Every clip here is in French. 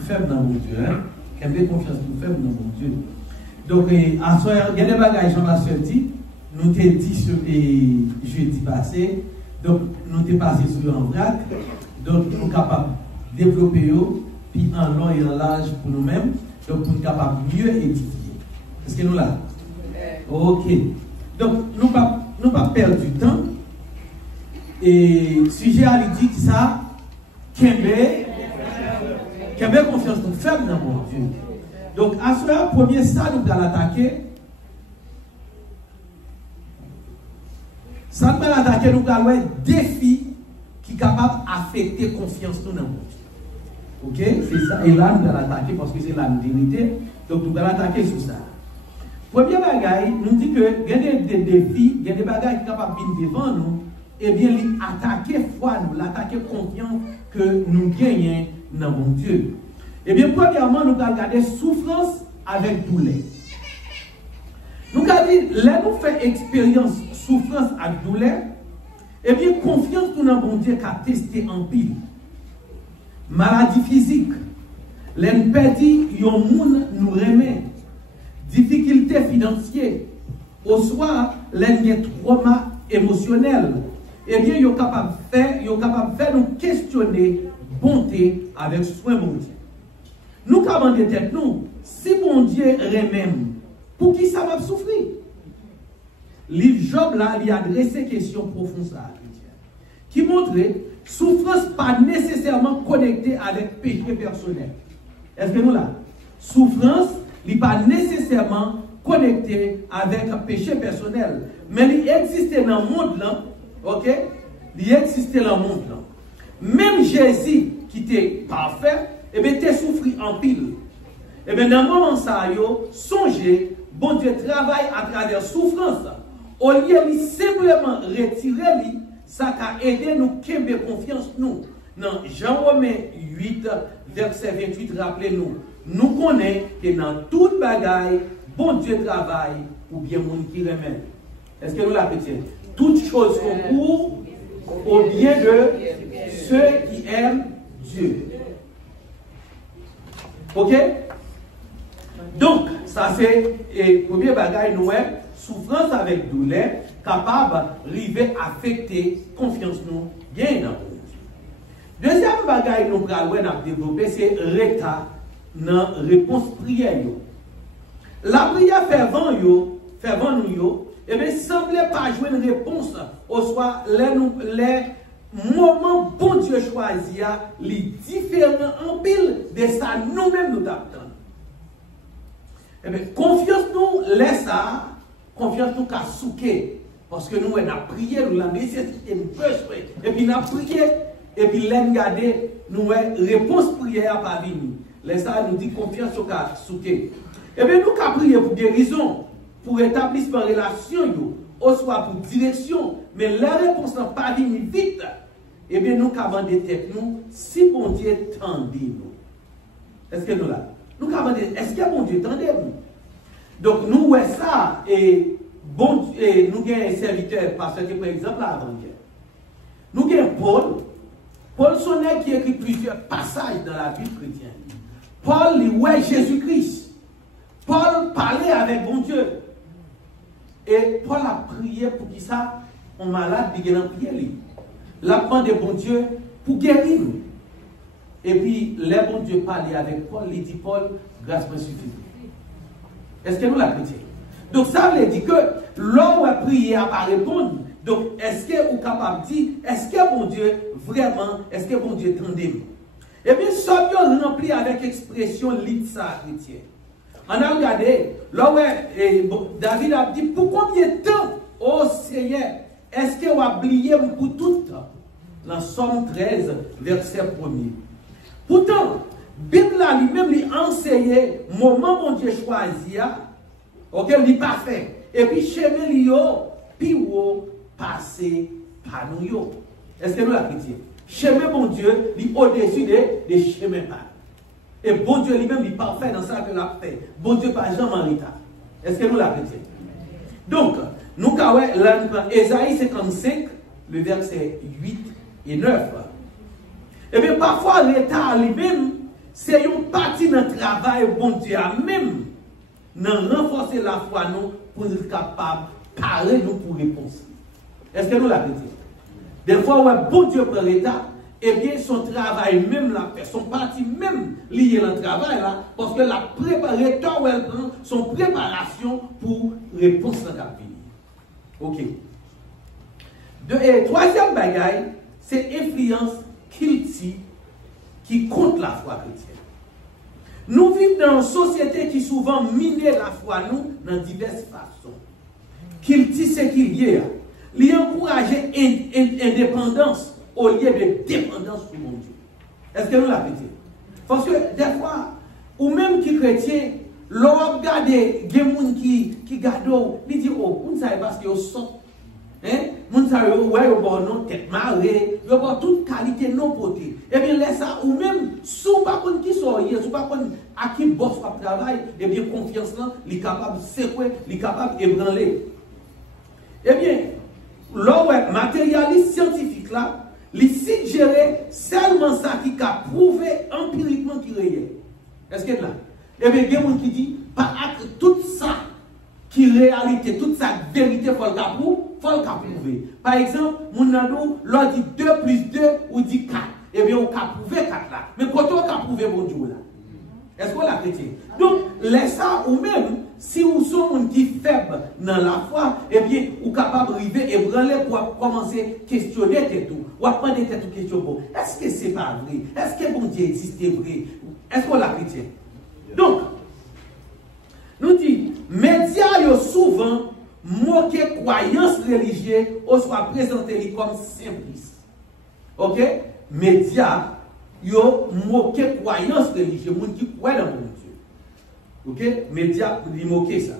faible dans mon Dieu, hein? Qui a confiance pour faible dans mon Dieu. Donc, à ce moment, il y a des bagages Jean Pasteur dit, nous t'ai dit jeudi passé, donc nous t'ai passé sur un vrac, donc nous sommes capables de développer, puis en long et en large pour nous-mêmes, donc nous sommes capables de mieux édifier. Est-ce que nous là? Ok. Donc, nous ne pas perdre du temps. Et sujet à lui dit ça, Kembe confiance nous faible dans mon Dieu. Donc, à ce premier stade, nous allons attaquer. Ça nous allons attaquer, nous allons un défi qui est capable d'affecter la confiance nous dans mon Dieu. Ok? C'est ça. Et là, nous allons attaquer parce que c'est la vérité. Donc, nous allons attaquer sur ça. Premier bagaille, nous dit que il y a des défis, il y a des bagailles qui sont capables de venir devant nous, et bien, attaquer foi nous, l'attaquer confiance que nous gagnons dans mon Dieu. Eh bien, premièrement, nous allons regarder souffrance avec douleur. Nous allons dire, là, nous faisons expérience souffrance avec douleur, eh bien, confiance nous dans mon Dieu qui a testé en pile. Maladie physique, l'en perdu, yon moun nous remet. Difficulté financière, au soir, l'en trauma émotionnel. Eh bien, ils sont capables de faire nous questionner bonté avec soin mon Dieu. Nous avons des têtes, nous, si mon Dieu remède, pour qui ça va souffrir? Livre Job là, il a adressé question profonde à qui montre souffrance pas nécessairement connectée avec péché personnel. Est-ce que nous là? Souffrance n'est pas nécessairement connectée avec péché personnel, mais il existe dans le monde là. Ok? Il existait dans le monde là. Même Jésus qui était parfait, et bien, tu souffri en pile. Et bien, dans le moment ça, songez, bon Dieu travaille à travers souffrance. Au lieu de simplement retirer, ça a aidé nous à confiance nous. Dans Jean Romain 8, verset 28, rappelez-nous, nous connaissons que dans toute bagaille, bon Dieu travaille ou bien monde qui remet. Est-ce que nous l'apprécions? Toutes choses concourent au bien de ceux qui aiment Dieu. Ok? Donc, ça c'est le premier bagage, nous, souffrance avec douleur, capable d'arriver à affecter confiance nous, bien dans nous. Deuxième bagage, nous allons développer, c'est retard dans la réponse prière. La prière fervent nous, et bien, semblait pas jouer une réponse au soir, les moments bon Dieu choisit, les différents en pile de ça nous-mêmes nous attendons. Et bien, confiance nous, laisse ça, confiance nous qu'à souquer, parce que nous, on a prié, nous l'avons nécessité, nous besoin, et puis nous avons prié, et puis l'en gardé, nous réponse prière pas venir. Laisse ça nous dit confiance nous qu'à souquer. Et bien, nous qu'à prier pour guérison, pour établissement de relation, ou soit pour direction, mais la réponse n'a pas venue vite. Eh bien, nous avons des têtes, nous, si bon Dieu tendez nous. Est-ce que nous là? Nous avons des, est-ce que bon Dieu tendez nous? Donc, nous, ouais, ça, et bon, et nous avons un serviteur, parce que, par exemple, avant-hier, nous avons Paul Sonnet qui écrit plusieurs passages dans la Bible chrétienne. Paul, il ouais Jésus-Christ. Paul parlait avec bon Dieu. Et Paul a prié pour qu'il ça, on malade, il a prié. La demande de bon Dieu pour guérir. Et puis, les bon Dieu parlait avec Paul, il dit Paul, grâce me suffit. Est-ce que nous la chrétien? Donc, ça veut dire que l'homme a prié à pas répondre. Donc, est-ce que vous êtes capable de dire, est-ce que bon Dieu, vraiment, est-ce que bon Dieu tendez? Eh bien, ça vient rempli avec expression litsa chrétien. On a regardé, là David a dit, pour combien de temps, oh Seigneur, est-ce que vous avez oublié pour tout temps? Dans Somme 13, verset 1er. Pourtant, Bible lui-même lui enseigné, moment mon Dieu choisi, ok, il pas fait. Et puis, chemin lui, puis passer par nous. Est-ce que nous la chrétien? Chemin mon Dieu, il au-dessus des chemins pas. Et bon Dieu lui-même, il est parfait dans ça que l'a fait. Bon Dieu, pas jamais en retard. Est-ce que nous l'avons dit? Donc, nous avons Ésaïe 55, le verset 8 et 9. Et bien, parfois, l'État lui-même, c'est une partie de notre travail, bon Dieu, même, de renforcer la foi, nous, pour être capable de parler nous pour réponse. Est-ce que nous l'avons dit? Des fois, ouais, bon Dieu prend l'état, eh bien, son travail même la fait, son parti même lié au travail là, parce que la préparateur, elle prend son préparation pour réponse dans la vie. Ok. Et troisième bagaille, c'est influence qui compte la foi chrétienne. Nous vivons dans une société qui souvent mine la foi nous dans diverses façons. Kilti c'est qu'il y a. Il encourage indépendance au lieu de dépendance sur mon Dieu. Est-ce que nous l'avons dit? Parce que des fois, ou même qui chrétien, l'on regarde des gens qui gardent, ils disent, oh, vous ne savez pas ce qu'ils sont. Moun sa yo ouais yo bon non tête marée yo bon toute qualité non portée et bien laisse ça ou même sous pas kon qui soyez sous pas kon à qui boss va travail et bien confiance là li capable secouer li capable ébranler et bien le matérialiste scientifique là li suggérer seulement ça qui a prouvé empiriquement qui réel est-ce que là et bien il y a moun qui dit pas tout ça qui réalité toute sa vérité faut le prouver. Par exemple, mon nano, l'on dit 2 plus 2 ou dit 4. Eh bien, on peut prouver 4 là. Mais quand on peut prouver mon Dieu là. Est-ce qu'on l'a chrétien? Donc, laisse ça ou même, si vous sont un petit faible dans la foi, eh bien, vous êtes capable d'arriver et branler pour commencer à questionner tout. Ou à prendre des questions. Est-ce que c'est pas vrai? Est-ce que mon Dieu existe vrai? Est-ce qu'on l'a chrétien? Donc, nous dit, médias ont souvent moqué croyances religieuses ou soit présenté comme simplistes. Ok? Médias ont moqué croyances religieuses, gens qui croient dans mon Dieu. Ok? Médias ont moqué ça.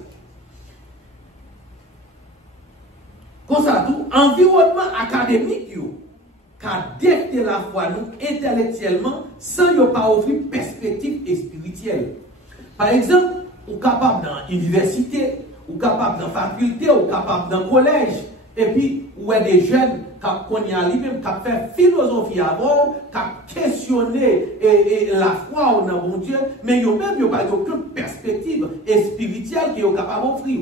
Comme ça, tout, environnement académique, qui a défait la foi nous intellectuellement sans ne pas offrir perspective et spirituelle. Par exemple, ou capable dans l'université, ou capable dans la faculté, ou capable dans le collège, et puis, ou est des jeunes qui ont lui-même, qui ont fait philosophie avant, qui ont questionné la foi dans mon Dieu, mais ils n'ont même pas aucune perspective spirituelle qu'ils sont capables d'offrir.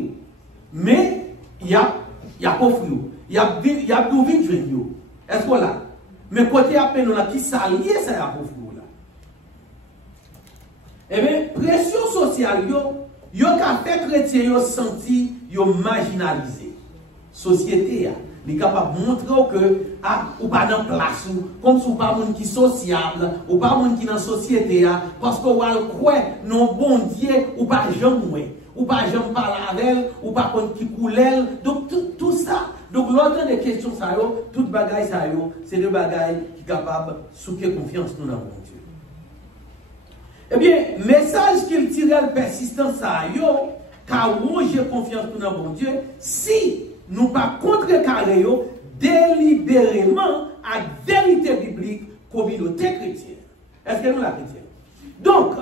Mais, il y a pas offrir. Il y a tout vite jouer. Est-ce que là? Mais côté appel, on a qui s'allier, ça y a pas offrir. Eh bien, pression sociale, yo ka fait chrétien yo senti yo marginalisé. Société est capable de montrer que ou pas dans place comme si ou pas monde qui sociable, ou pas monde qui dans société parce que ou al croire non bon Dieu ou pas jamais ou pas jamais parler avec ou pas contre qui coulel. Donc tout ça, donc l'autre des questions ça yo, toute bagaille ça yo, c'est des bagailles qui capable souquer confiance nous dans bon Dieu. Eh bien, message qu'il tire le persistance à yo, car j'ai confiance dans bon Dieu, si nous pas contrecarrer yo délibérément à vérité biblique communauté chrétienne. Est-ce que nous la chrétienne? Donc,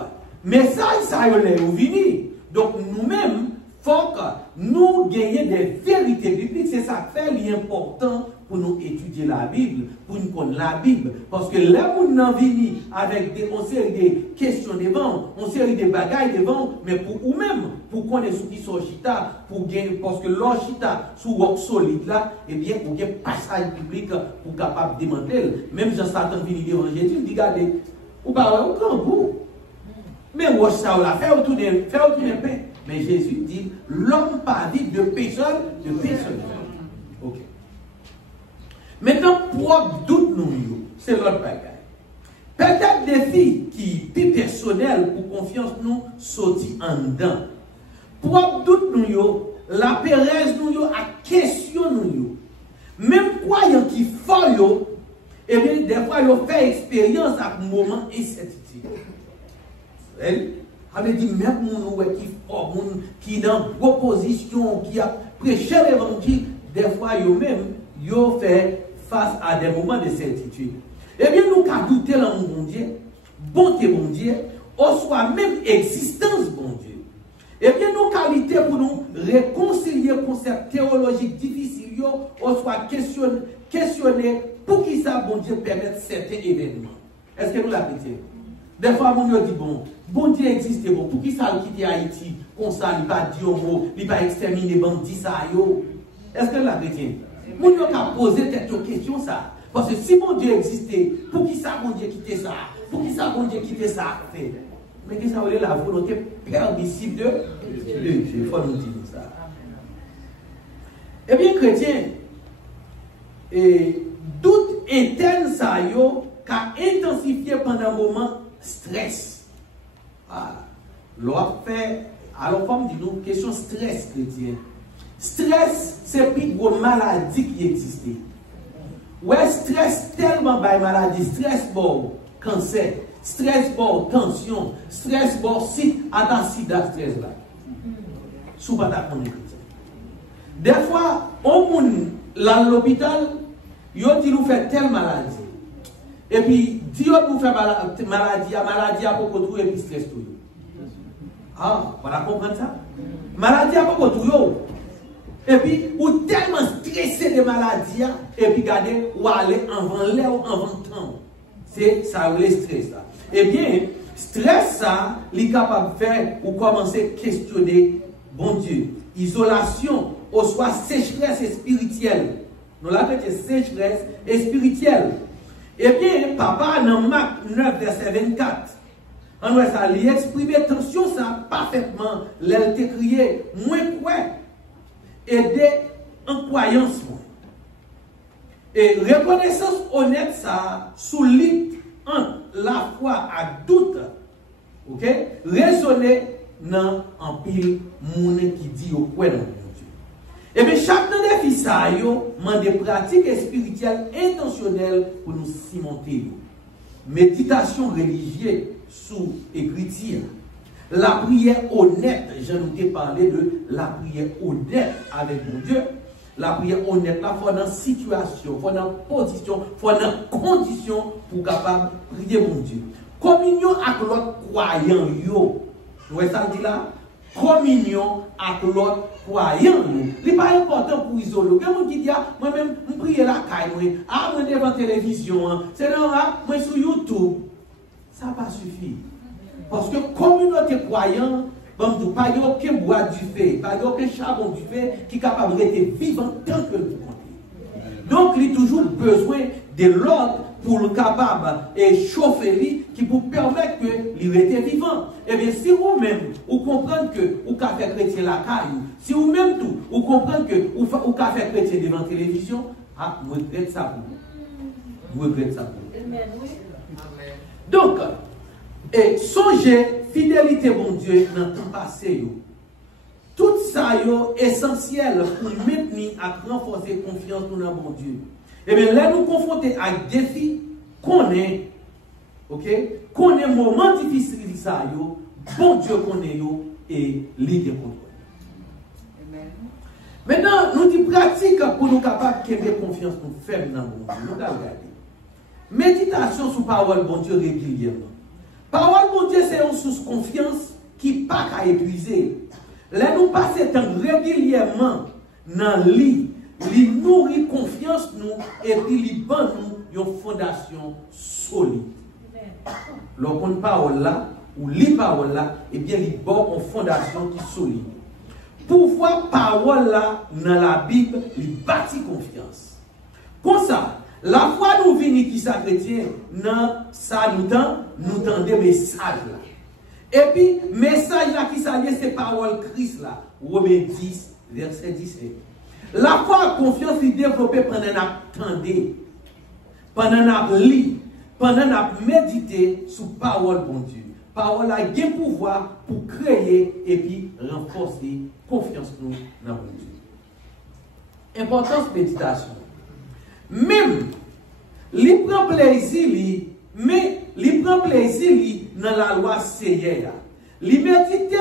message ça yo les vini. Donc nous-mêmes, faut que nous gagnions des vérités bibliques. C'est ça qui fait l'important pour nous étudier la Bible, pour nous connaître la Bible. Parce que là où nous venons avec une série de questions devant, une série de bagailles devant, mais pour nous-mêmes, pour connaître ce qui sont chita, pour gagner, parce que l'on chita sous roc solide là, eh bien, pour gagner passage biblique pour capable de démanteler. Même Jean-Satan vient devant Jésus, il dit, regardez, ou pas, au grand goût. Mais moi, ça, on l'a fait autour de pain. Mais Jésus dit, l'homme pas vit de pécheur, de pécheur. Ok. Maintenant, pour doute nous, c'est l'autre bagaille. Peut-être des filles qui, plus personnelles pour confiance nous, sorti en dedans. Pour doute nous, la pérèse nous, à question nous. Même croyant qui font, eh bien, des fois, ils fait expérience à un moment incertitude. Elle dit, même mon qui dans proposition, qui a prêché l'évangile, des fois, eux-mêmes, ils fait face à des moments de certitude. Eh bien, nous, qu'à douter dans mon Dieu, bonté mon Dieu, ou soit même existence mon Dieu. Eh bien, nos qualités pour nous réconcilier concepts théologiques difficiles, ou soit questionner pour qui ça, bon Dieu, permettre certains événements. Est-ce que nous l'avons dit? Des fois, on dit bon Dieu existe, bon, pour qui ça a quitté Haïti, comme ça, il va dire mot, il va exterminer bandits, ça, yo. Est-ce que la chrétien? Mon Dieu a posé cette question, ça. Parce que si mon Dieu existait, pour qui ça, mon Dieu quitté ça? Pour qui ça, mon Dieu quitté ça? Mais qui ça veut la volonté permissible de Dieu? Il faut nous dire ça. Eh bien, chrétien, doute interne, ça, yo, qu'a intensifié pendant un moment stress. Ah, alors, comme dit-nous, question stress chrétien. Stress, c'est plus gros maladie qui existe. Ouais, stress tellement de maladie, stress bon, cancer, stress bon, tension, stress bon, sida, stress là. Sous pas d'accord chrétien. Des fois, on là à l'hôpital, yo dit nous fait telle maladie. Et puis, Dieu nous fait maladie à beaucoup de et puis stress tout. Ah, voilà, comprendre ça? Maladie à beaucoup de et puis, ou tellement stressé de maladie, et puis, regardez, ou aller avant l'air ou avant le temps. C'est ça, le stress. Là. Eh bien, stress, ça, il est capable de faire ou commencer à questionner, bon Dieu, isolation, ou soit sécheresse spirituelle. Nous l'appelons sécheresse spirituelle. Eh bien, papa, dans Marc 9, verset 24, on voit ça, il exprime tension, ça, parfaitement, l'elle te crié, moins quoi, aider en croyance. Et reconnaissance honnête, ça, souligne entre la foi à doute, ok, raisonner dans un pile, moun qui dit au quoi dans Dieu. Et bien, chaque défi, ça, demande des pratiques spirituelles intentionnelles pour nous cimenter. Méditation religieuse sous écriture. La prière honnête, je nous ai parlé de la prière honnête avec mon Dieu. La prière honnête, là, il faut dans situation, il faut dans position, il faut dans condition pour capable prier mon Dieu. Communion avec l'autre croyant, yo. Vous voyez ça dit là? Communion avec l'autre croyant. Ce n'est pas important pour isoler. Il y a des gens qui disent, moi-même, je prie la caille, moi devant la télévision, c'est là, moi sur YouTube. Ça n'a pas suffi. Parce que communauté croyante, bon, pas aucun bois du fait, pas aucun charbon du fait qui est capable de rester vivant tant que vous comptez. Donc, il y a toujours besoin de l'autre pour le capable et chauffer qui pour permettre que il reste vivant. Et bien, si vous-même, vous comprenez que vous avez fait chrétien la caille, si vous-même tout, vous comprenez que vous avez fait chrétien devant la télévision, ah, vous regrettez ça pour vous. Vous regrettez ça pour vous. Donc, et songez, fidélité, mon Dieu, dans le temps passé. Tout ça est essentiel pour maintenir et renforcer la confiance dans mon Dieu. Et bien là, nous confronter à des défis qu'on est, ok, qu'on est moment difficile, ça, bon Dieu qu'on est, et l'idée qu'on est. Maintenant, nous disons pratique pour nous capables de garder confiance pour faire dans mon Dieu. Nous allons regarder. Méditation sur parole, bon Dieu, régulièrement. Parole, bon Dieu, c'est une source de confiance qui n'est pas qu'à épuiser. Là, nous passons temps régulièrement dans le lit. Il nourrit confiance nous et puis il donne nous une fondation solide. Lorsqu'on parle là, ou lit parole là, et bien il donne une fondation qui est solide. Pour voir parole là dans la Bible, il bâtit confiance. Comme ça, la foi nous vient qui ça chrétien, dans ça nous tend des messages là. Et puis, message là qui s'allie, c'est parole Christ là, Romains 10, verset 17. La foi et confiance est développée pendant qu'on attendait, pendant qu'on lit, pendant qu'on médite sur parole bon Dieu. Parole a un pouvoir pour créer et puis renforcer confiance nous dans bon Dieu. Importance méditation. Même, il prend plaisir, mais il prend plaisir dans la loi Seigneur. Il médite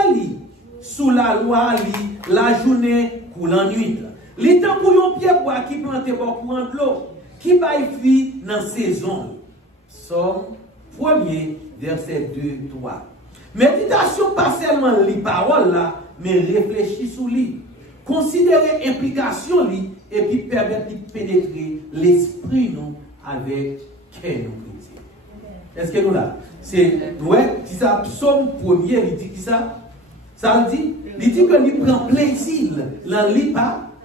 sous la loi la journée ou la nuit. Les temps pour un pied bois qui plante pour un de l'eau, qui va y faire dans la saison. Somme 1er, verset 2, 3. Méditation, pas seulement les paroles là, mais réfléchir sur lui. Considérer l'implication lui, et puis permettre de pénétrer l'esprit nous avec quel nous chrétiens. Est-ce que nous là? C'est, ouais, si ça, psaume premier, il dit qui ça? Ça dit que il prend plaisir dans les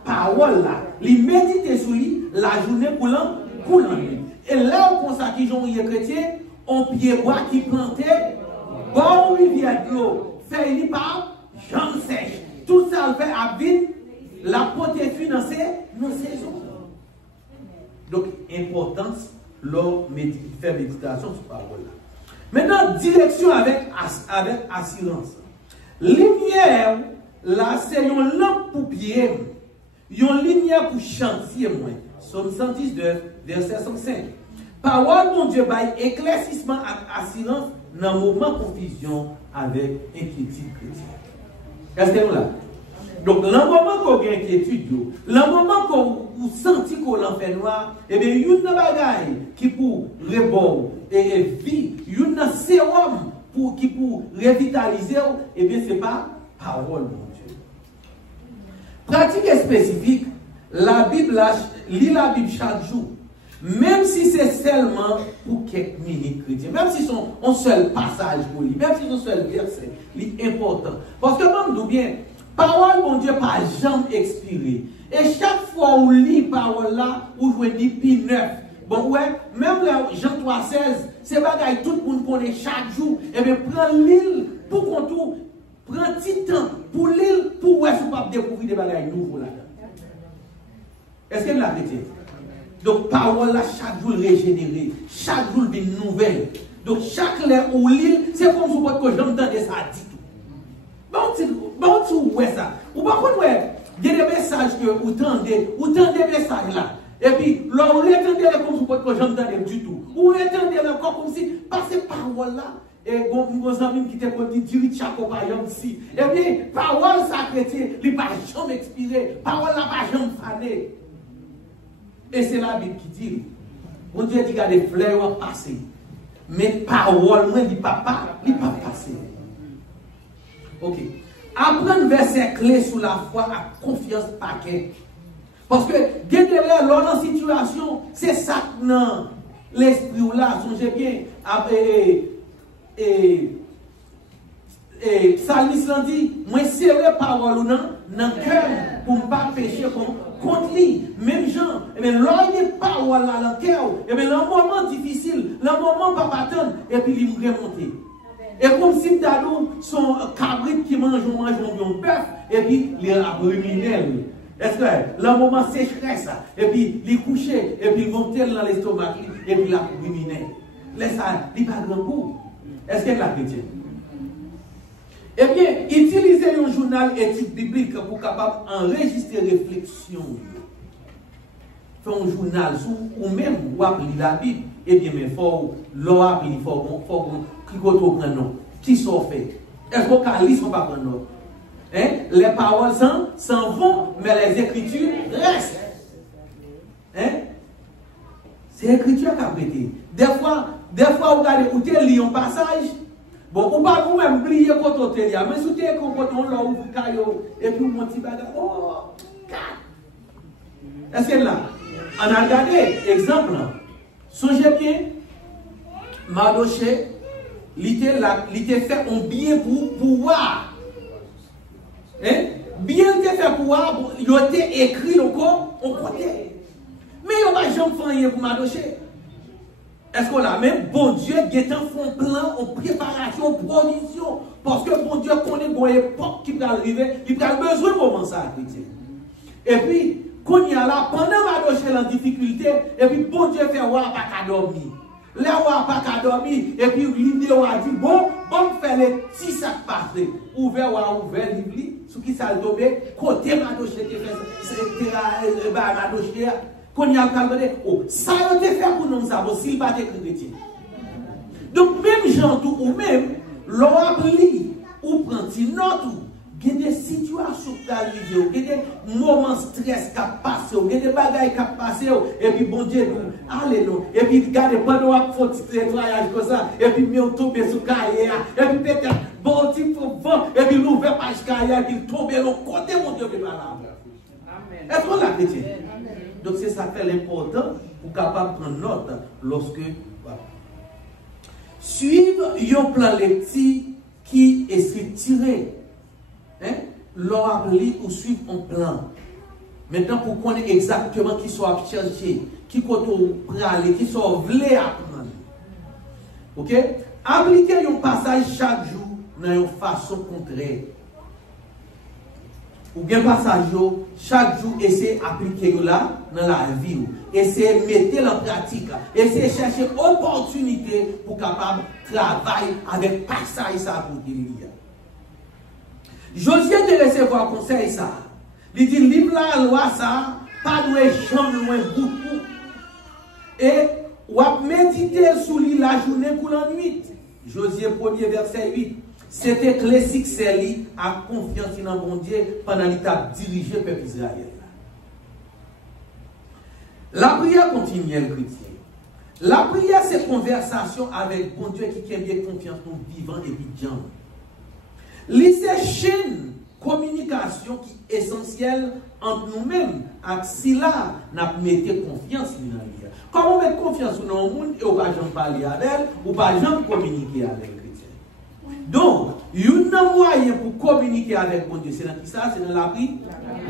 paroles là. Il médite sur lui la journée pour l'ennui. Et là, on constate qu'ils ont eu chrétien, on pied bois qui plantait, bon rivière de l'eau, fait il par jambe sèche. Tout ça fait à vide la protéger dans ses saisons. Donc, importance, l'homme fait méditation sur parole là. Maintenant, direction avec assurance. Lumière, là, c'est une lampe pour pied, une lumière pour chantier, moi. Somme 119, verset 105. Parole, mon Dieu, by éclaircissement et assurance dans le moment de confusion avec inquiétude chrétienne. Est-ce que vous là? Donc, le moment qu'on a inquiétude, le moment qu'on senti qu'on l'en fait noir, eh bien, il y a une bagaille qui pour rebord et vie, il y a un sérum qui pour revitaliser, eh bien, ce n'est pas parole, mon Dieu. Pratique spécifique, la Bible, lit la Bible chaque jour. Même si c'est seulement pour quelques minutes chrétiens, même si c'est un seul passage pour lui, même si c'est un seul verset, c'est important. Parce que même d'où bien, parole, mon Dieu, pas jamais expiré. Et chaque fois où on lit parole là, où je dis pi 9. Bon, ouais, même là, Jean 3,16, c'est bagaille, tout le monde connaît chaque jour. Et bien, prends l'île pour qu'on tout, prends petit temps pour l'île, pour ouais, si vous pas découvrir des bagailles nouveaux là. Est-ce que vous l'avez dit? Donc, parole là, chaque jour régénérée, chaque jour une nouvelle. Donc, chaque lettre ou l'île, c'est comme si vous que j'entendais ça dit tout. Bon, tu ouais ça. Ou par contre, ouais, il y a des messages que vous tendez des messages là. Et puis, là, vous entendez comme si que j'entendais du tout. Vous entendez encore comme si, par ces paroles là, et vos amis qui t'ont dit, Diri Tchako par exemple, si. Eh bien, parole sacrée, il ne va jamais expirer. Parole là, va jamais faner. Et c'est la Bible qui dit, mon Dieu dit qu'il y a des fleurs qui vont passer. Mais parole, moi, il ne va pas passer. Ok. Apprendre verset clé sur la foi à confiance paquet. Parce que, dès que là, dans la situation, c'est ça non l'esprit ou là, songez bien, Psalmiste l'a dit, moi serré parole ou non, dans le cœur, pour ne pas pécher contre lui. Même gens, et bien, lorsqu'il y a parole là dans le cœur, et bien, dans un moment difficile, dans un moment pas patente, et puis il remonte. Et comme si Dadou sont cabrites qui mangent un bœuf, et puis il est abruminé. Est-ce que le moment sécheresse, et puis il couche, et puis il monte dans l'estomac, et puis il abruminé. Laisse ça, il pas grand coup. Est-ce qu'elle l'a chrétienne? Eh bien, utilisez un journal étude biblique pour capable enregistrer réflexion. Faire un journal ou même ou appeler la Bible. Eh bien, mais il faut l'appeler, il faut qu'il nom. Qui sont faits? Est-ce qu'on ne lire pas prendre note? Les paroles s'en vont, mais les écritures restent. C'est l'écriture qui a prêté. Des fois, vous regardez, vous lisez un passage. Bon, vous ne pouvez pas vous-même oublier quand vous êtes là. Mais si vous êtes comportement là, vous et puis vous montez bagarre. Oh, est-ce que là? On a regardé, exemple. Songez bien, Mardoché, il était fait un bien pour pouvoir. Bien il était fait pour pouvoir, il a été écrit encore au côté. Mais il n'y a pas jamais fait pour Mardoché. Est-ce qu'on a même bon Dieu qui est en fond plan, en préparation, en provision? Parce que bon Dieu connaît une époque qui va arriver, il a besoin de commencer à chrétien. Et puis, quand il y a là, pendant Mardoché en difficulté, et puis bon Dieu fait voir pas qu'à dormir. Là, on pas qu'à dormir, et puis l'idée a dit, bon, faire les petits sacs passés. Ouvert l'ivli, ce qui s'est tombé, côté Mardoché qui fait, c'est Mardoché. Quand il y a le calme, oh, ça a été fait pour nous savoir s'il va être chrétien. Donc, même gens, ou même, l'on appli, ou prend une note, il y a des situations qui arrivent, il y a des moments de stress qui passent, il y a des bagailles qui passent, et puis bon Dieu, allez, et puis regardez, pendant qu'on fait un nettoyage comme ça, et puis on tombe sur le carrière, et puis peut-être, bon, il faut vent, et puis l'ouvert par le carrière, qui tombe de l'autre côté, mon Dieu, qui va là. Est-ce qu'on l'a chrétien? Donc c'est ça qui est important pour capable prendre note lorsque. Voilà. suivre un plan lecture qui est structuré. Hein? L'on appelé ou suivre un plan. Maintenant, pour qu'on ait exactement qui soit cherché, qui soit pralé, qui soit voulu apprendre. Ok? Appliquer un passage chaque jour dans une façon contraire. Ou bien passage chaque jour, essayer d'appliquer là dans la vie. Essayer de mettre en pratique. Essayer de chercher opportunité pour capable travailler avec passage ça pour dire. Josué de recevoir conseil ça. Il dit livre la loi ça, pas de chambre loin beaucoup. Et ou a méditer sous lui la journée pour la nuit. Josué 1er verset 8. C'était que les succès a confiance dans bon Dieu pendant l'étape dirigée par Israël. La prière continuelle chrétien. La prière c'est conversation avec bon Dieu qui a bien confiance nous vivant et vivant. C'est chaîne communication qui est essentielle entre nous-mêmes. Et si là, nous mettons confiance dans elle. Comment mettre confiance dans le monde et on ne va pas parler avec elle, ou pas jamais communiquer avec le chrétien. Donc, il y a un moyen pour communiquer avec mon Dieu. C'est dans qui ça? C'est dans la prière.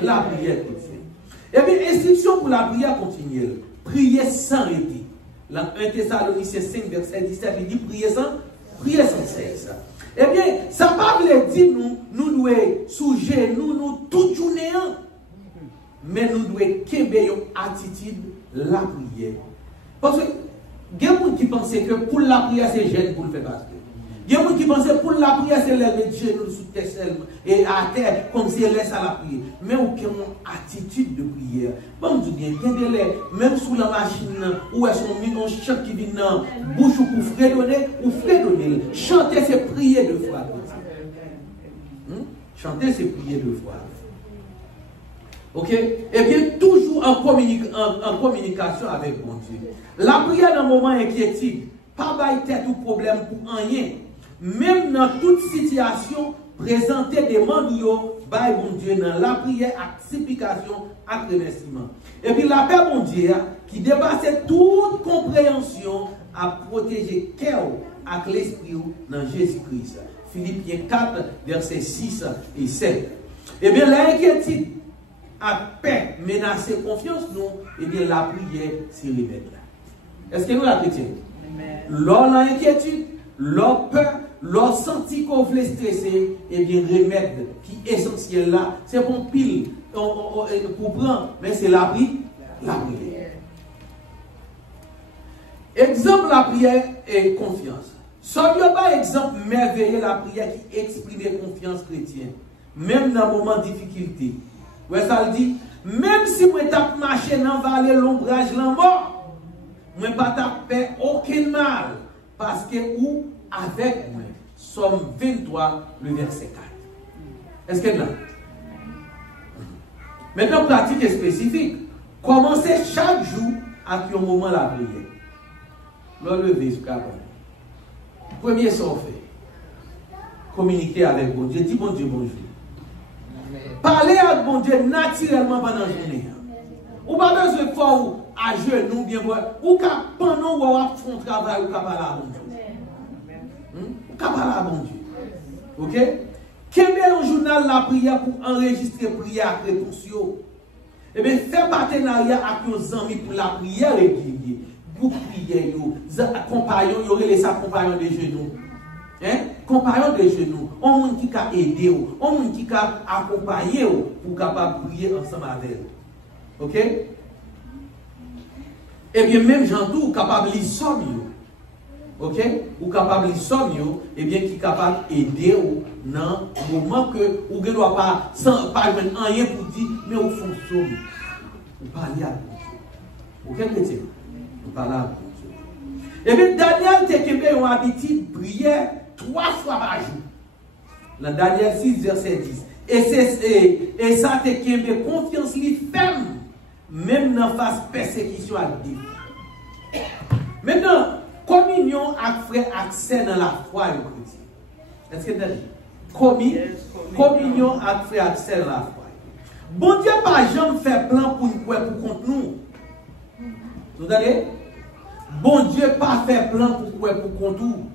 La prière chrétienne. Et bien, instruction pour la prière continuelle. Prier sans arrêter. Dans 1 Thessaloniciens 5, verset 17, il dit prier sans cesse. Eh bien, ça ne veut pas dire nous devons sujet, nous toute journée, mais nous devons avoir une attitude la prière. Parce que, il y a des gens qui pensent que pour la prière, c'est gêne pour le faire pasteur. Il y a des gens qui pensent que pour la prière, c'est lever de genoux sous terre et à terre, comme si elle laisse à la prière. Mais aucune attitude de prière. Bon, je dis bien, même sous la machine, où est-ce qu'on met un chant qui vient dans la bouche pour fredonner, ou fredonner. Chanter, c'est prier deux fois. Chanter, c'est prier deux fois. Ok? Eh bien, toujours en communication avec mon Dieu. La prière dans un moment inquiétude, pas bailler tête ou problème pour rien. Même dans toute situation, présenter des mandats, bailler mon Dieu dans la prière, avec supplication, avec remerciement. Et puis la paix, mon Dieu, qui dépasse toute compréhension, à protéger le cœur avec l'esprit dans Jésus-Christ. Philippiens 4, versets 6 et 7. Eh bien, l'inquiétude, à paix, menacer confiance, nous, eh bien, la prière, c'est remettre là. Est-ce que nous la chrétiens? Lors l'inquiétude, lors peur, lors senti qu'on veut stresser, eh bien, remède qui est essentiel là, c'est bon pile pour prendre, mais c'est la prière. Exemple, la prière et confiance. Ça n'y a pas exemple merveilleux la prière qui exprime confiance chrétienne, même dans un moment de difficulté. Ouais, ça le dit, même si moi tape marché dans la vallée, l'ombrage, la mort, moi pas taper aucun mal, parce que ou avec moi, Somme 23, le verset 4. Est-ce que là? Maintenant, pratique spécifique. Commencez chaque jour avec un moment la prière. Le lever sur cabane. Premier son fait. Communiquer avec bon Dieu. Dis bon Dieu bonjour. Parler avec bon Dieu naturellement pendant la journée. Ou pas besoin de faire à genoux bien voir. Ou pendant ou à fond travail ou qu'à parler à bon Dieu. Ou qu'à parler à bon Dieu. Ok? Quel est un journal la prière pour enregistrer prière avec réponse? Eh bien, faire partenariat avec nos amis pour la prière régulière. Pour prier, compagnon, il y aurait les compagnons des genoux. Hein? Compagnons des genoux. On monde qui a aidé, on monde qui a accompagné pour capable prier ensemble avec eux. Ok? Eh bien, même gens tout capable de somme. Ok? Ou capable de somme, eh bien, qui est capable d'aider dans le moment que vous ne doit pas rien pour dire, mais au fond, somme. Vous parlez à Dieu. Ok, chrétien? Vous parlez à Dieu. Eh bien, Daniel Tekebe ont habitude de prier 3 fois par jour. Dans Daniel 6, verset 10. Et ça Tekebe confiance lui ferme, même dans face persécution à Dieu. Maintenant, communion avec frère accès dans la foi et le chrétien. Est-ce que vous avez communion avec frère accès dans la foi? Bon Dieu pas jamais fait plan pour nous pour contre nous. Vous entendez? Bon Dieu pas fait plan pour contre nous.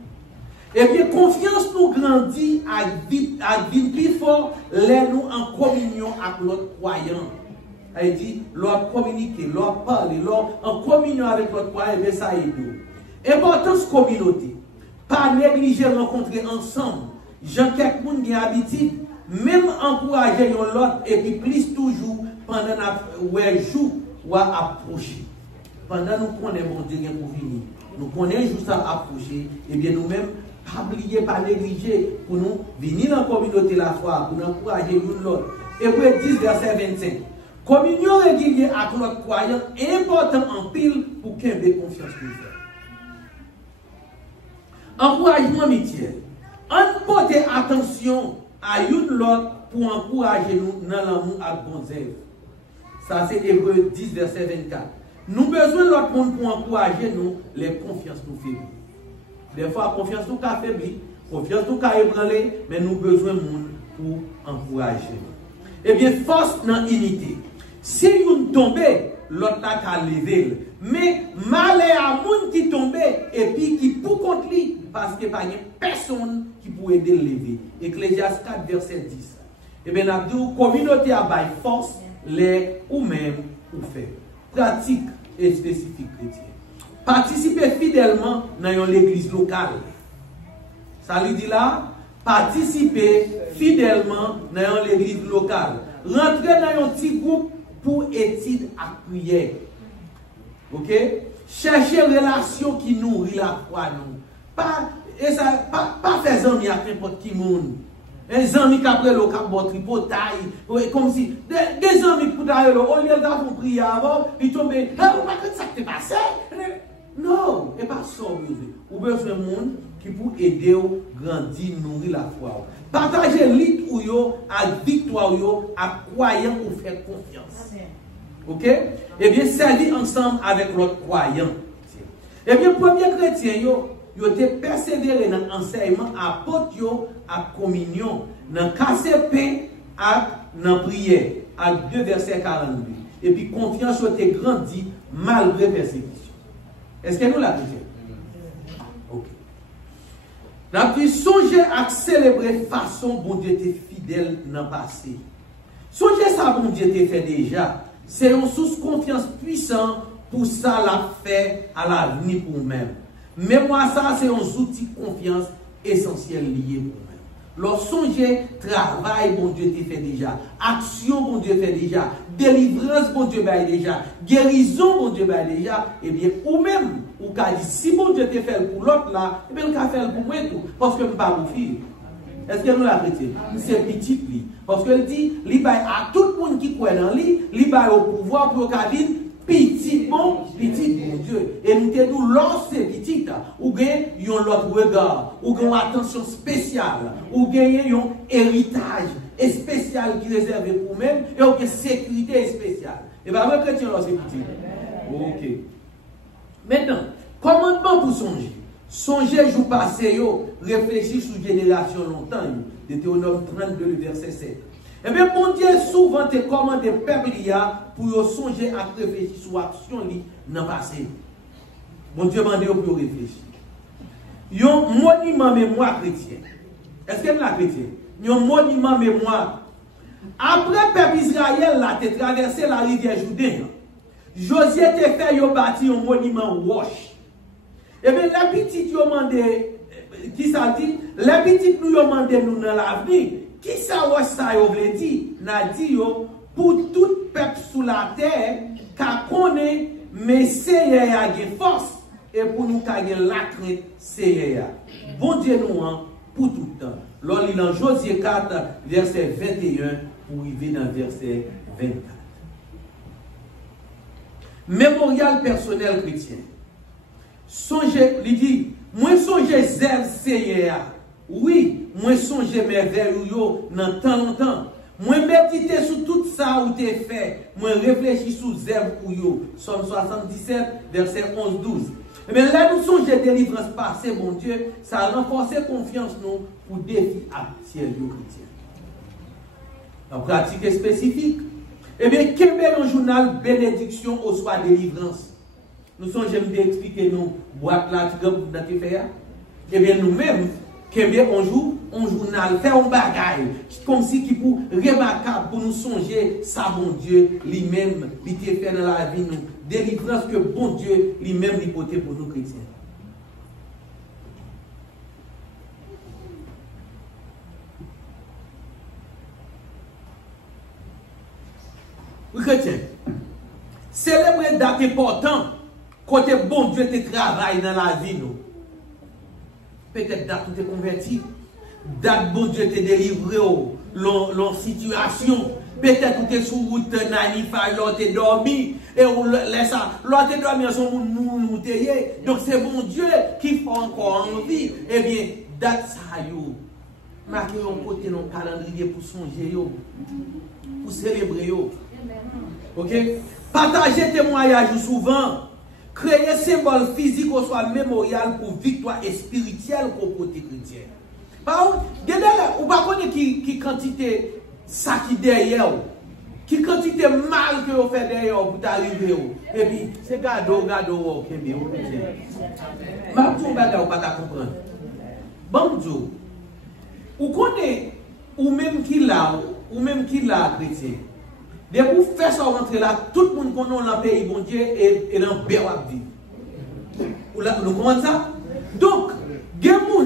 Eh bien, confiance nous grandit à vivre plus fort, les nous en communion avec l'autre croyant. Elle dit, l'autre communiquer, l'autre parler, l'autre en communion avec l'autre croyant, mais ça aide nous. Importance communauté. Pas négliger rencontrer ensemble. Jean quelqu'un qui a habitude, même encourager l'autre et puis plus toujours pendant un jour ou approcher. Pendant nous connaissons mon Dieu pour venir. Nous connaissons juste à approcher. Et bien nous-mêmes, pas oublier, pas négliger pour nous venir dans la communauté la foi, pour nous encourager l'autre. Hébreux 10, verset 25. Communion régulière avec notre croyant est important en pile pour qu'il ait confiance pour faire. Encouragement mutuel. On porte attention à une l'autre pour encourager nous dans l'amour à bon zèle. Ça c'est Hébreux 10, verset 24. Nous avons besoin de l'autre monde pour encourager nous, les confiances nous faibles. Des fois, la confiance nous a faibli, la confiance nous a ébranlé, mais nous avons besoin de monde pour encourager. Eh bien, force dans l'unité. Si nous tombons, l'autre a levé. Mais malheur à monde qui tombe et puis qui pour contre lui, parce qu'il n'y a pas personne qui peut aider le lever. Ecclésiaste 4, verset 10. Eh bien, la communauté a bail force, les ou même ou fait. Pratique et spécifique chrétien. Participer fidèlement dans l'église locale. Ça lui dit là, participer fidèlement dans l'église locale. Rentrer dans un petit groupe pour étude à prière. Ok? Chercher une relation qui nourrit la foi. Pas faire amis avec n'importe qui monde. Les amis qui après le cap bon tripotaille, comme si des amis qui d'ailleurs au lieu d'avoir prié avant, ils tombent, ah, vous pas que ça t'est passé? Non, et pas ça vous besoin de monde qui peut aider ou grandir, nourrir la foi. Partager l'île ou yo avec victoire yo, à croyant ou faire confiance. OK? Eh bien, servir ensemble avec l'autre croyant. Eh bien, premier chrétien yo te persévéré dans l'enseignement à porte à communion, dans casser pain et dans prière, à 2 verset 42. Et puis confiance te grandi malgré persécution. Est-ce que nous la chrétien? OK. La puis songer à célébrer façon bon Dieu était fidèle dans le passé. Songez ça bon Dieu t'est fait déjà. C'est une source de confiance puissante pour ça la fait à l'avenir pour nous-mêmes. Mais moi, ça, c'est un outil de confiance essentiel lié pour nous. Lorsque songez, travail, bon Dieu te fait déjà. Action, bon Dieu fait déjà. Délivrance, bon Dieu fait déjà. Guérison, bon Dieu fait déjà. Eh bien, ou même, ou qu'a dit, si bon Dieu te fait pour l'autre là, eh bien, il a fait pour moi tout. Parce que je ne suis pas pour fille. Est-ce que nous la chrétien? C'est petit, lui. Parce qu'elle dit, il bail à tout le monde qui croit dans lui, il bail au pouvoir pour qu'il dise, petit bon Dieu. Et nous te disons, lorsque c'est petit, ou gagnez un autre regard, ou gagnez une attention spéciale, ou gagnez un héritage spécial qui est réservé pour vous-même, et une sécurité spéciale. Et bien, avec chrétien, là, c'est petit. Ok. Maintenant, commandement pour songer. Songer, jour passé, réfléchir sur génération longtemps. Deutéronome 32, verset 7. Eh bien, mon Dieu, souvent, te commande peuple pour songer à réfléchir sur l'action dans le passé. Mon Dieu m'a dit pour réfléchir. Il y a un monument mémoire chrétien. Est-ce que nous la chrétien? Il y a un monument mémoire. Après, peuple Israël, là, te traversé la rivière Jourdain. Josué te fait bâtir un monument roche. Eh bien, les petits ont demandé, qui ça dit? Les petits nous ont demandé nous dans l'avenir. Qui ça veut dire? N'a dit pour tout peuple sous la terre, qu'a connaît, mais c'est a force, et pour nous qu'a la crainte, c'est bon Dieu nous pour tout le temps. Lors il en Josué 4, verset 21, pour arriver dans verset 24. Mémorial personnel chrétien. Songez, il dit, moi songez zèle Seigneur. Oui, moi songez merveille dans tant longtemps. Moi méditer sur tout ça où t'es fait. Moi réfléchis sur zèle pour yo. Somme 77, verset 11-12. Mais là, nous songez délivrance passée, mon Dieu, ça a renforcé confiance nous pour défi actuel de chrétien. En pratique spécifique. Eh bien, quel est le journal bénédiction au soir délivrance? Nous sommes, j'aime bien expliquer nous, boîte là, tu peux faire. Eh bien, nous-mêmes, bien on journal, faire un bagage, comme si qui pour remarquable pour nous songer, ça bon Dieu lui-même, il était fait dans la vie, nous, délivrance que bon Dieu lui-même lui portait pour nous chrétiens. Oui, chrétien, célébrer date important, côté bon Dieu te travaille dans la vie, nous. Peut-être date où tu es converti, date bon Dieu te délivré, l'en situation. Peut-être que tu es sur route, nanifa, l'autre est dormi, et laisse ça, l'autre est dormi, son monde donc c'est bon Dieu qui fait encore envie. Eh bien, date ça, yo, marquez un côté dans le calendrier pour songer, yo, pour célébrer, yo. Ok? Partagez témoignages souvent. Créer symbole physique ou soit mémorial pour victoire spirituelle pour côté chrétien. Par contre, ou pas connaître qui quantité ça qui derrière, qui quantité mal que vous faites derrière pour t'arriver. Et puis, c'est gado, ok, bien, ma tout bagarre ou pas comprendre. Bon Dieu, ou connaît, ou même qui l'a chrétien. Dès que vous faites ça rentrer là, tout le monde connaît dans le pays, bon Dieu, et dans le béa vie. Nous comprenons ça? Donc, il y a des gens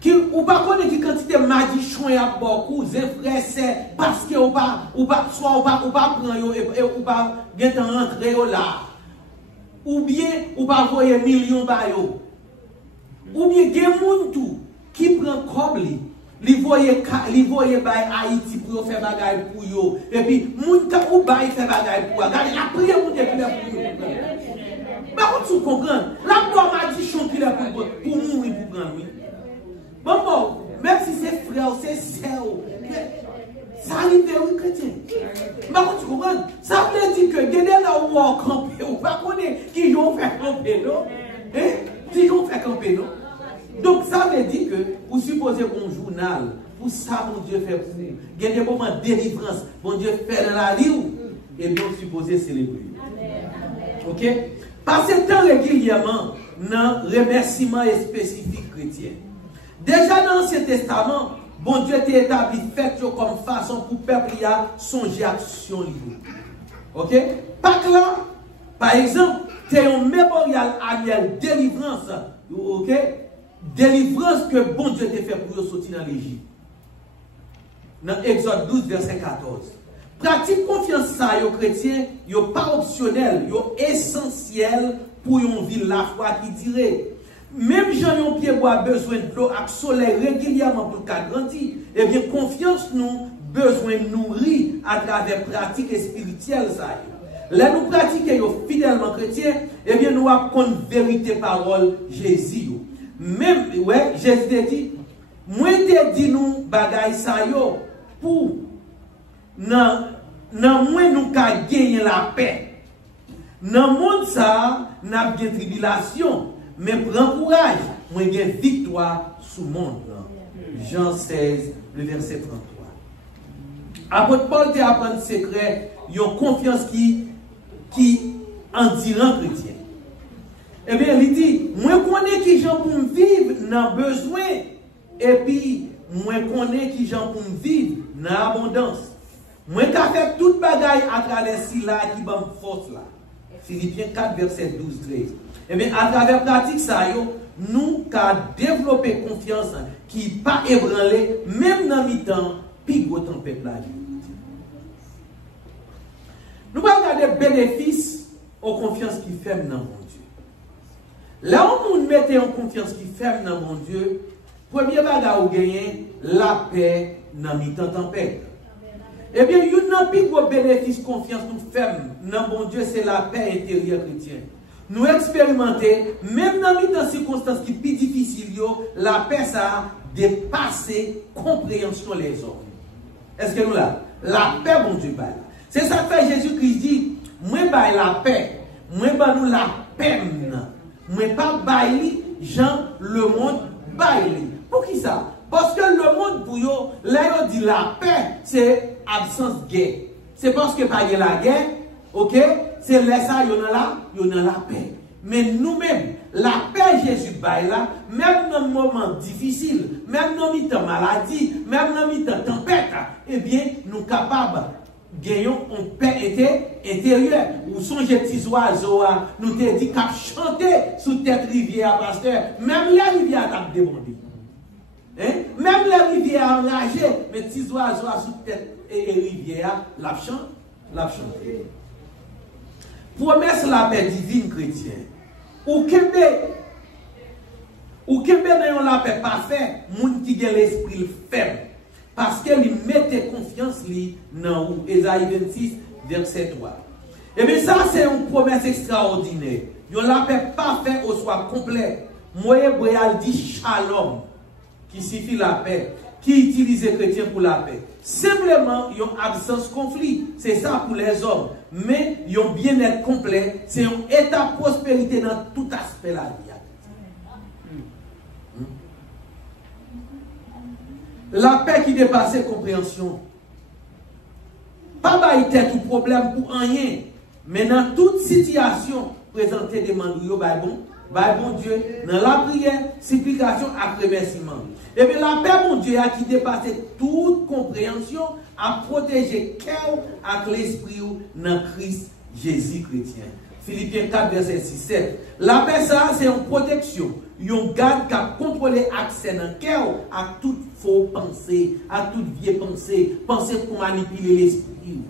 qui ne connaissent pas qui quantité de magiciens y a beaucoup, frères, c'est parce que ou pas prendre ou pas bien rentrer là. Ou bien ou pas voyer millions ba yo. Ou bien il y a des gens qui prend comme li voye bay Haïti pour faire bagay pour yo et puis moun ka ou bay faire bagay pour regarde la prière moun pour yo ba on comprendre la bois magicien qui là pour mourir pour prendre bon même si c'est frère c'est sœur ça arrive aux chrétiens ba on comprendre ça veut dire que gade là où on camper ou pas connaît qui vont faire camper non qui vont faire camper non. Donc ça veut dire que vous supposez un journal, pour ça mon Dieu fait pour vous. Il y a des moments de délivrance, mon Dieu fait dans la vie, et bien vous supposez célébrer. Ok? Passez temps régulièrement dans remerciement spécifique chrétien. Déjà dans l'Ancien Testament, bon Dieu t'a établi fait comme façon pour le peuple à songer à action libre. Ok? Pâques là, par exemple, c'est un mémorial annuel délivrance. Ok? Délivrance que bon Dieu t'a fait pour sortir dans l'Égypte. Dans Exode 12, verset 14. Pratique confiance ça, yo chrétien, yo pas optionnel, yo essentiel pour une vie la foi qui dirait. Même Jean yon pied bois besoin de l'eau avec soleil régulièrement pour le grandir. Eh bien, confiance nous besoin de nourrir à travers pratique spirituelle ça. Là nous pratiquons fidèlement chrétien, eh bien nous avons une vérité parole Jésus. Même, ouais, Jésus dit, moi te dit nous bagay sa yo pour nan moi nous ka gagner la paix. Dans le monde ça, n'a bien tribulation, mais prends courage, moi gain victoire sous le monde. Jean 16, le verset 33. Apôtre Paul te apprend secret, une confiance qui en dirant chrétien. Eh bien, il dit, moi connais qui gens pour me vivre dans besoin, et puis, moi connais qui gens pour me vivre dans abondance. Moi qui fait toute bagaille à travers cela qui va me force là. Philippiens 4, verset 12, 13. Eh bien, à travers pratique ça, nous avons développé confiance qui n'est pas ébranlée, même dans le temps, puis gros tempête là. Nous allons regarder les bénéfices aux confiances qui ferment dans mon Dieu. Là où nous mettons en confiance qui ferme dans mon Dieu, premier bagage ou gagner la paix dans le temps tempête. Eh bien, il y a un plus gros bénéfice confiance nous ferme dans mon Dieu, c'est la paix intérieure chrétienne. Nous expérimentons, même dans les circonstances qui sont plus difficiles, la paix ça a dépassé compréhension les hommes. Est-ce que nous là? La paix, mon Dieu, bail. C'est ça que fait Jésus-Christ dit, moi bail la paix, moi bail nous la paix. Moi pas bail Jean le monde bail. Pour qui ça? Parce que le monde pour yo, là yo dit la paix, c'est absence de guerre. C'est parce que pas y a la guerre, ok? C'est là ça, y en a la paix. Mais nous-mêmes, la paix Jésus baille là, même dans un moment difficile, même dans un temps maladie, même dans un temps tempête, eh bien, nous sommes capables de gagner une paix intérieure. Ou songez petits oiseaux, nous te dit qu'à chanter sous tête rivière, pasteur, même la rivière t'a débordé. Hein? Même la rivière enragée, mais petits oiseaux sous tête et rivière, la chanter. Promesse la paix divine chrétienne. Ou kembe dans la paix parfaite, moun qui a l'esprit faible. Parce qu'il mette confiance dans Ésaïe 26, verset 3. Et bien ça, c'est une promesse extraordinaire. Yon la paix parfaite au soit complet. Moye Boyal dit shalom, qui signifie la paix, qui utilise les chrétiens pour la paix. Simplement, il y a une absence de conflit. C'est ça pour les hommes. Mais il y a un bien-être complet. C'est un état de prospérité dans tout aspect de la vie. La paix qui dépasse la compréhension. Pas bailler tout problème pour rien. Mais dans toute situation, présenter des mandats, bon Dieu, dans la prière, supplication et remerciement. Et bien la paix, mon Dieu, qui dépasse toute compréhension, a protégé cœur avec l'esprit dans Christ Jésus chrétien. Philippiens 4, verset 6-7. La paix, ça, c'est une protection. Yon garde qui a contrôlé l'accès dans le cœur à toute faux pensée, à toute vieille pensée pour manipuler l'esprit.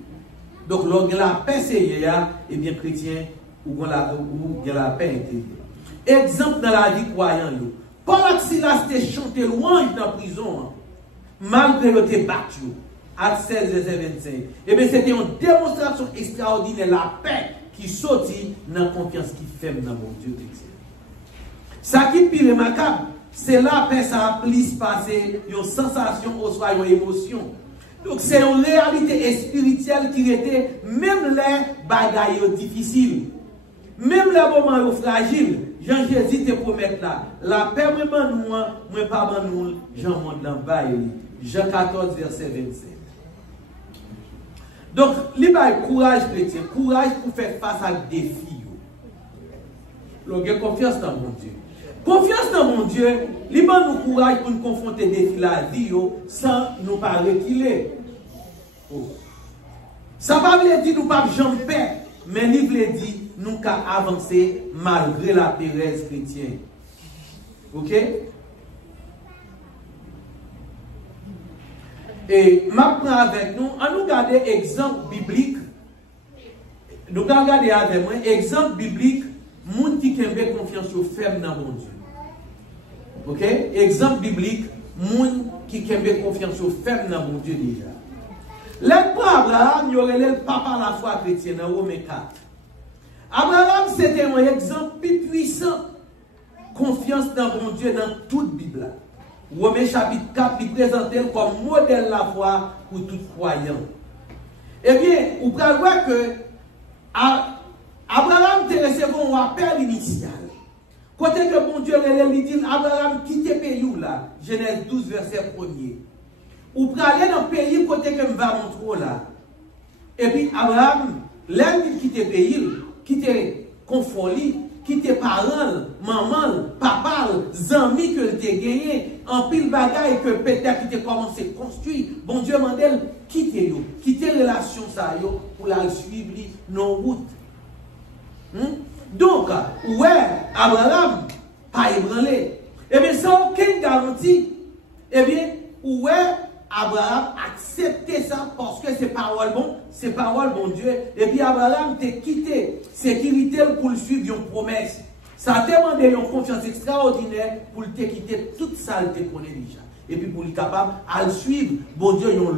Donc, lorsque la paix, c'est et bien chrétien, ou la paix intérieure. Exemple dans la vie croyant, Paul et Silas te chanté louange dans la prison, malgré le débat. Actes 16, verset 25. Et bien, c'était une démonstration extraordinaire, la paix qui sortit dans la confiance qui fait dans mon Dieu chrétien. Ça qui est plus remarquable, c'est la paix, ça a plus passé une sensation ou soit une émotion. Donc, c'est une réalité spirituelle qui était, même les bagailles difficiles, même les moments fragiles. Jean-Jésus te promet là, la paix, moi pas nous, Jean monte dans le Jean 14, verset 27. Donc, il y a courage chrétien, courage pour faire face à des défis. Donc, confiance dans mon Dieu. Confiance dans mon Dieu, il y a nous courage pour nous confronter des défis la vie sans nous pas reculer. Ça ne veut pas dire que nous ne pouvons jamais perdre, mais il veut dire que nous pouvons avancer malgré la pérèse chrétienne. Ok? Et maintenant avec nous, on nous regarde exemple biblique. Nous regardons avec moi, exemple biblique, moun qui a confiance au ferme dans mon Dieu. Ok? Exemple biblique, moun qui a confiance au ferme dans mon Dieu déjà. L'Abraham, il y aurait le papa la foi chrétienne dans Romains 4. Abraham, c'était un exemple plus puissant. Confiance dans mon Dieu dans toute la Bible. Romains chapitre 4, il présente comme modèle la foi pour tout croyant. Eh bien, vous pouvez voir que Abraham te recevons un appel initial. Côté que mon Dieu lui dit, Abraham quitte le pays là. Genèse 12, verset 1er. Ou pour aller dans le pays côté que je vais montrer là. Et puis Abraham, l'homme qui quitte le pays, quitte confort, quitte parents, maman, papa, amis que tu as gagné, en pile bagaille que peut-être qui t'a commencé à construire. Bon Dieu m'a dit, quitte la relation ça pour la suivre nos routes. Donc, ouais, Abraham, pas ébranlé. Eh bien, sans aucune garantie, eh bien, ouais, Abraham acceptait ça parce que c'est parole bon Dieu. Et puis Abraham t'a quitté sécurité pour le suivre une promesse. Ça a demandé une confiance extraordinaire pour te quitter toute ça te connaît déjà. Et puis pour être capable à le suivre, bon Dieu, il y a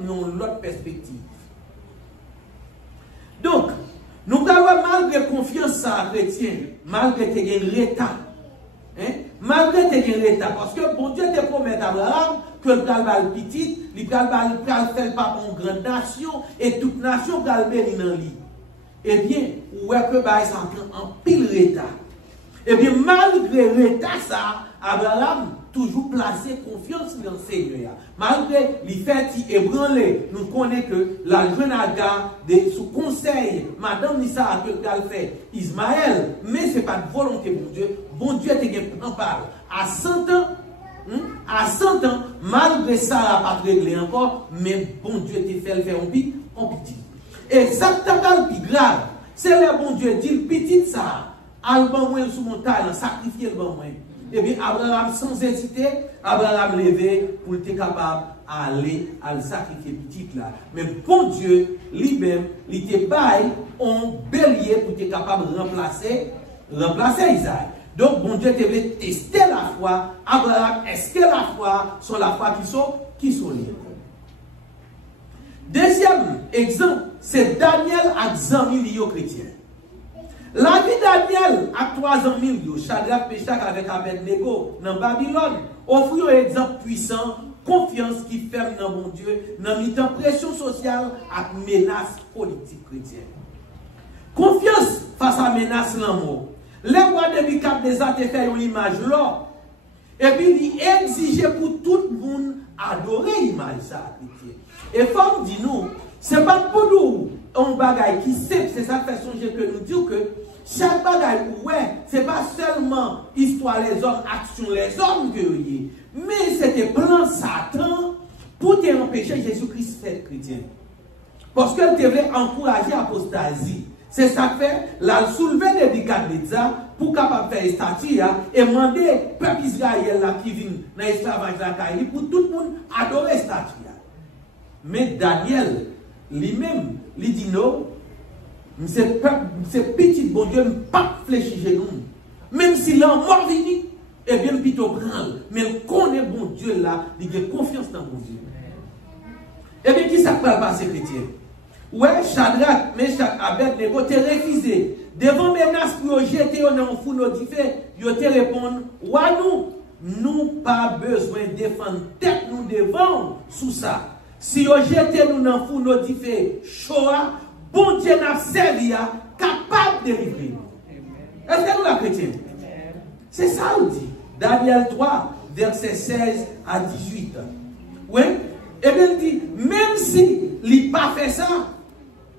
une autre perspective. Donc, nous avons malgré confiance à chrétien, malgré que tu as l'état. Malgré que tu as l'état, parce que bon Dieu te promet à Abraham que le calval petit, il va faire pas une grande nation, et toute nation va le bénir dans lui. Eh bien, où est que ça prend en pile l'état. Et bien, malgré l'état ça, Abraham toujours placé confiance dans le Seigneur. Malgré les faits ébranlés, nous connaissons que la jeune Agar, sous conseil, Madame Nissa a fait Ismaël, mais ce n'est pas de volonté de Dieu. Bon Dieu était un parle. À 100 ans, malgré ça, elle n'a pas réglé encore, mais bon Dieu était fait le faire en petit. Et ça, c'est le plus grave. C'est le bon Dieu dit, le petit ça. Alban moins sous montagne, sacrifier le bon moins. Et bien, Abraham, sans hésiter, Abraham levé pour être capable d'aller à le sacrifier petit là. Mais bon Dieu, lui-même, il était bail en bélier pour être capable de remplacer Isaac. Donc, bon Dieu voulu tester la foi. Abraham, est-ce que la foi sont la foi qui sont liées? Deuxième exemple, c'est Daniel à 10 ans chrétien. La vie de Daniel à 3 ans, Shadrach, Meshach avec Abednego dans Babylone, offre un exemple puissant, confiance qui ferme dans mon Dieu, dans une pression sociale et menace politique chrétienne. Confiance face à menace l'amour. Les rois de Bicap des a fait une image là. Et puis il exigeait pour tout le monde adorer l'image ça. Et femme dit nous, c'est pas pour nous un bagage qui c'est ça fait songer que nous disons que chaque bagage, ouais, c'est pas seulement histoire les hommes, action les hommes que y mais c'était plan Satan pour te empêcher Jésus-Christ d'être chrétien. Parce qu'elle te voulait encourager l'apostasie. C'est ça fait la soulever des Bicadéza pour capable faire statue et demander peuple Israël là qui vient dans l'esclavage là pour tout le monde adorer statue. Mais Daniel lui-même, il dit non, c'est petit bon Dieu, pas fléchir chez nous. Même s'il est mort vini, et bien plutôt grand, mais il connaît bon Dieu là, il a confiance dans bon Dieu. Et bien qui ça peut passer chrétien? Ouais, Shadrach, Meshach, Abednego, te refusé. Devant menace pour jeter dans le four notifié, ils te répondent, ouais nous pas besoin de défendre tête nous devant sous ça. Si vous jetez nous dans le four notifié, Shoah, bon Dieu n'a servi, capable de délivrer. Est-ce que nous la chrétien? C'est ça on dit. Daniel 3, verset 16 à 18. Oui? Et bien il dit, même si il n'a pas fait ça,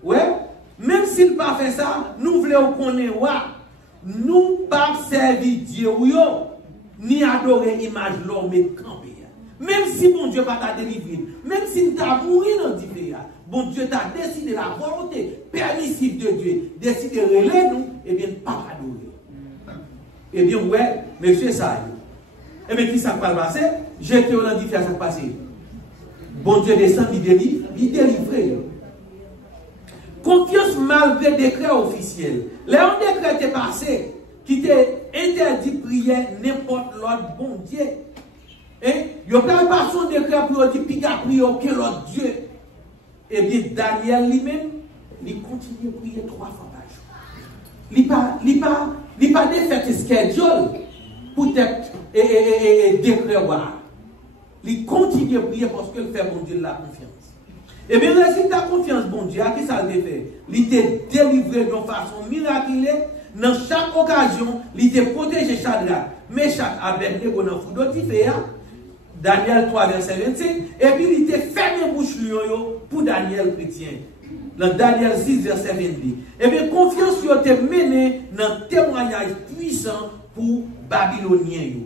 ouais, même s'il n'a pas fait ça, nous voulons connaître, nous pas servir Dieu, ni adorer l'image de l'homme et camper. Même si bon Dieu pas t'a délivré, même si tu as mouru dans le pays, bon Dieu t'a décidé la volonté permissive de Dieu, décidé de relayer nous, et bien pas adorer. Eh bien, ouais, monsieur ça. Et bien, qui ça va passer? J'étais dans le ça va passer. Bon Dieu descend, il délivre. Confiance malgré décret officiel. Là, un décret est passé qui t'est interdit de prier n'importe l'autre bon Dieu. Et il n'y a pas son décret pour dire qu'il a prié aucun autre Dieu. Eh bien, Daniel lui-même, il continue à prier 3 fois par jour. Il n'a pas fait schedule pour être décret. Il continue à prier parce qu'il fait bon Dieu la confiance. Et bien, résultat confiance, bon Dieu, à qui ça le fait? Il était délivré d'une façon miraculeuse. Dans chaque occasion, il était protégé Shadrach, Meshach, Abednego dans le four notifié. Daniel 3, verset 25. Et puis, il était fermé bouche pour Daniel chrétien. Dans Daniel 6, verset 22. Et bien, confiance a été menée dans un témoignage puissant pour Babyloniens.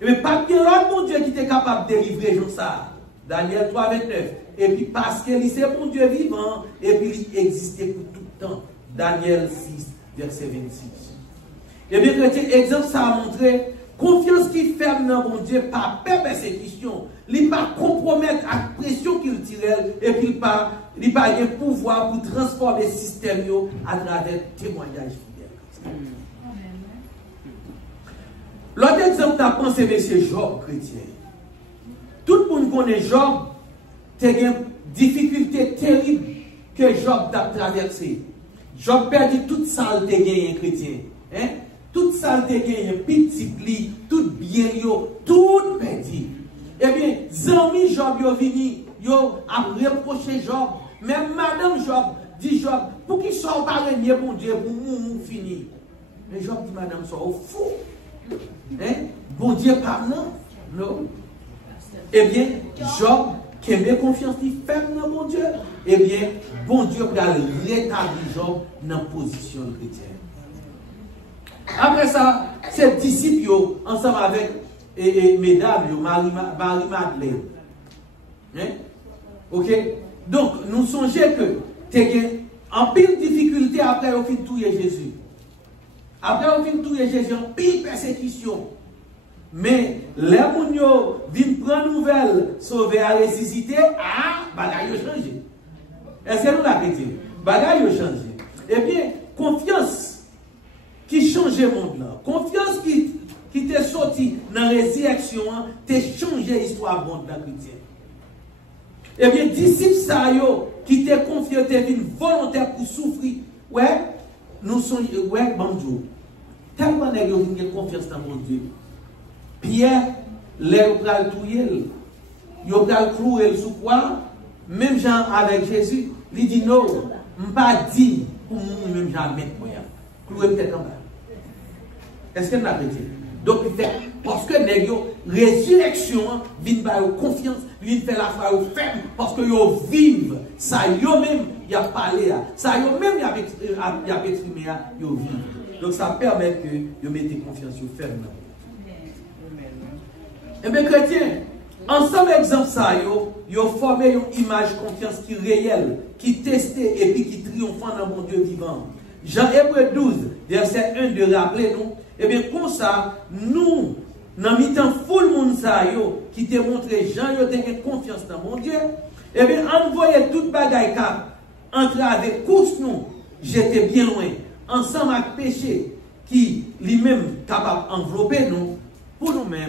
Et bien, pas bien l'autre bon Dieu qui était capable de délivrer comme ça. Daniel 3, 29. Et puis, parce qu'il c'est bon Dieu vivant, et puis il existait pour tout le temps. Daniel 6, verset 26. Et bien, exemple, ça a montré confiance qui ferme dans mon Dieu par persécution. Il ne pas compromettre la pression qu'il tire et puis il pas le pouvoir pour transformer le système à travers témoignages fidèles. L'autre exemple, tu as pensé, M. Job chrétien. Tout le monde connaît Job, tu as une difficulté terrible que Job a traversée. Job perdu toute salle de gagné chrétien. Hein? Toute salle de gagné, petit lit, tout bien, tout perdu. Eh bien, Zami Job yo vini, yo a reproché Job. Même Madame Job dit Job, pour qu'il soit pas régné bon Dieu, pour nous finir. Mais Job dit, madame, soit au fou. Hein? Bon Dieu, pardon. Non. Eh bien, Job, qui a confiance, il ferme dans mon Dieu. Eh bien, bon Dieu va rétablir Job dans la position chrétienne. Après ça, ces disciples, ensemble avec mesdames, Marie-Madeleine. Hein? Ok? Donc, nous songeons que tu as en pile difficulté après au fin de tout Jésus. Après au fin de tout Jésus, en pile persécution. Mais les gens viennent prendre nouvelle, sauver à ressusciter, bagaille a changé. Est-ce que nous l'avons dit? Bagaille a changé. Eh bien, confiance qui change le monde là. Confiance qui t'est sorti dans la résurrection, t'est changé l'histoire monde dans la chrétien. Eh bien, disciples ça qui t'est confié, t'es venu volontaire pour souffrir. Ouais, nous sommes, ouais, bonjour. Tellement de gens qui ont confiance dans mon Dieu. Pierre, les pral touyer, ils pral clouer sous quoi? Même Jean avec Jésus, il dit non, je ne pas dit pour moi même jamais moyen. Clouer peut-être en bas. Est-ce que vous avez dit? Donc parce que les résurrection vient par confiance, vient faire la foi ferme parce que ils vivent ça yo même il a parlé ça yo même il a exprimé ils vivent. Donc ça permet que vous mettez confiance ferme. Eh bien, chrétiens, ensemble exemple ça, yo formé une image confiance qui est réelle, qui testée et puis qui triomphant dans mon Dieu vivant. Jean Hébreu 12, verset 1 de rappeler nous, eh bien, comme ça, nous, dans mi-temps, full monde ça, qui te montre Jean, yo te confiance dans mon Dieu, eh bien, envoyez toute bagaille entre avec course nous, j'étais bien loin, ensemble avec péché, qui lui-même capable d'envelopper nous, pour nous-mêmes.